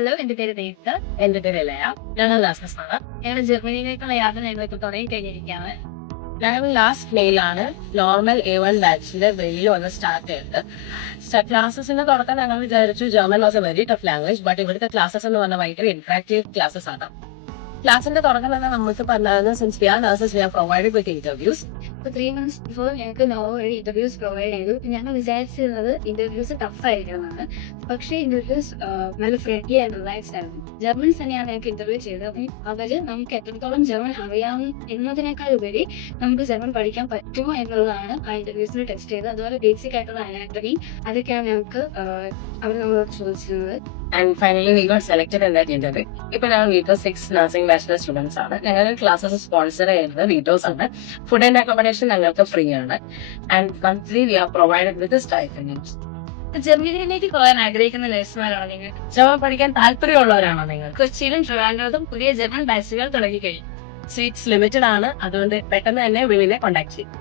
Hello, എന്റെ പേര് ദീപ്ത. എന്റെ പേര് ലയ. ഞങ്ങൾ ലാസ്റ്റസാണ്. ഞങ്ങൾ ജർമ്മനിയിലേക്കുള്ള യാത്ര ഞങ്ങൾ ഇപ്പോൾ തുടങ്ങി കഴിഞ്ഞിരിക്കുകയാണ്. ഞങ്ങൾ ലാസ്റ്റ് മെയിലാണ് നോർമൽ A1 ബാച്ചിന്റെ വെളിയിൽ വന്ന് സ്റ്റാർട്ട് ചെയ്തത്. ക്ലാസ്സസിന്റെ തുടക്കം ഞങ്ങൾ വിചാരിച്ചു German was A very tough language. But ഇവിടുത്തെ ക്ലാസ്സസ് എന്ന് പറഞ്ഞാൽ ഭയങ്കര ഇന്ററാക്റ്റീവ് ക്ലാസ്സസ് ആണ്. ക്ലാസിന്റെ തുടക്കം തന്നെ നമുക്ക് പറഞ്ഞായിരുന്നു since we are nurses we are provided with interviews. ഇപ്പോൾ 3 months ബിഫോർ ഞങ്ങൾക്ക് വഴി ഇന്റർവ്യൂസ് പ്രൊവൈഡ് ചെയ്തു. ഞങ്ങൾ വിചാരിച്ചിരുന്നത് ഇന്റർവ്യൂസ് ടഫ് ആയിരിക്കുമെന്നാണ്. പക്ഷേ ഇന്റർവ്യൂസ് നല്ല ഫ്രണ്ട്ലി ആൻഡ് റിലാക്സ്ഡ് ആയിരുന്നു. ജർമ്മൻസ് തന്നെയാണ് ഞങ്ങൾക്ക് ഇന്റർവ്യൂ ചെയ്തത്. അപ്പം അവര് നമുക്ക് എത്രത്തോളം ജർമ്മൻ അറിയാം എന്നതിനേക്കാൾ ഉപരി നമുക്ക് ജർമ്മൻ പഠിക്കാൻ പറ്റുമോ എന്നുള്ളതാണ് ആ ഇന്റർവ്യൂസിൽ ടെസ്റ്റ് ചെയ്തത്. അതുപോലെ ബേസിക് ആയിട്ടുള്ള അനാട്ടമി അതൊക്കെയാണ് ഞങ്ങൾക്ക് അവർ നമ്മളോട് ചോദിച്ചിരുന്നത്. And finally we got selected in that interview. ഇപ്പൊ ഞങ്ങൾ വീട്ടോ 6 നഴ്സിംഗ് ബാച്ചിലർ സ്റ്റുഡൻസ് ആണ്. ഞങ്ങളുടെ ക്ലാസ്സസ് സ്പോൺസർ ചെയ്യുന്നത് വീട്ടോസ് ആണ്. ഫുഡ് ആൻഡ് അക്കോമഡേഷൻ ഞങ്ങൾക്ക് ഫ്രീ ആണ്. And monthly we are provided with stipend. ജർമ്മനിയിലേക്ക് പോകാൻ ആഗ്രഹിക്കുന്ന നഴ്സുമാരാണോ നിങ്ങൾ? ജർമ്മൻ പഠിക്കാൻ താല്പര്യമുള്ളവരാണോ നിങ്ങൾ? കൊച്ചിയിലും ട്രിവാൻഡ്രത്തും പുതിയ ജർമ്മൻ ബാച്ചുകൾ തുടങ്ങി കഴിഞ്ഞു. സീറ്റ്സ് ലിമിറ്റഡ് ആണ്. അതുകൊണ്ട് പെട്ടെന്ന് തന്നെ വിളിനെ കോൺടാക്ട് ചെയ്യും.